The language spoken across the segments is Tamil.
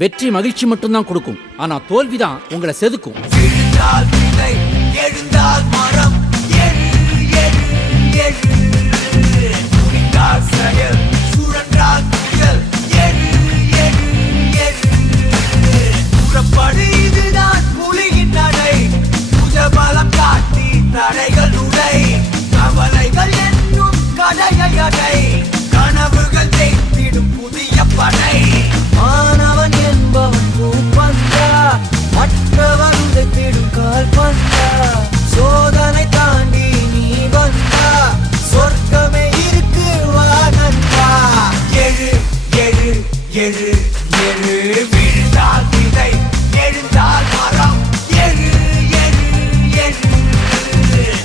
வெற்றி மகிழ்ச்சி மட்டும்தான் கொடுக்கும், ஆனா தோல்விதான் உங்களை செதுக்கும். கனவுகள் தேய்த்திடும் புதிய படை. மாணவன் என்பவன் பூப்பந்தா, மற்றவன் தேடும் கால் பந்தா. சோதனை தாண்டி நீ வந்தா, சொர்க்கமே இருக்கு வாகந்தா. எழு எழு எழு எழு, விழுந்தால் விதை, எழுந்தால் மரம். எழு எழு எழு,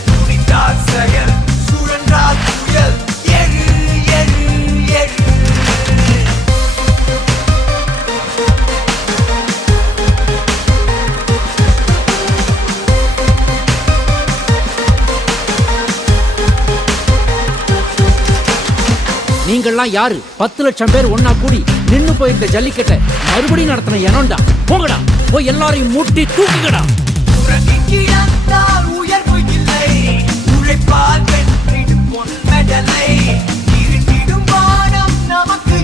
துணிந்தால் செயல், சுழன்றால் புயல். எழு எழு எழு. நீங்கள்லாம் யாரு? 10 லட்சம் பேர் ஒன்னா கூடி நின்னு போயிருந்த ஜல்லிக்கட்டை மறுபடியும் நடத்தின எனோண்டா. போங்கடா, போய் எல்லாரையும் மூட்டி தூக்கிக்கடா. கிடந்தால் உயர்வு இல்லை, உழைப்பால் வென்றிடும் பொன் மெடலை. இருட்டிடும் வானம் நமக்கு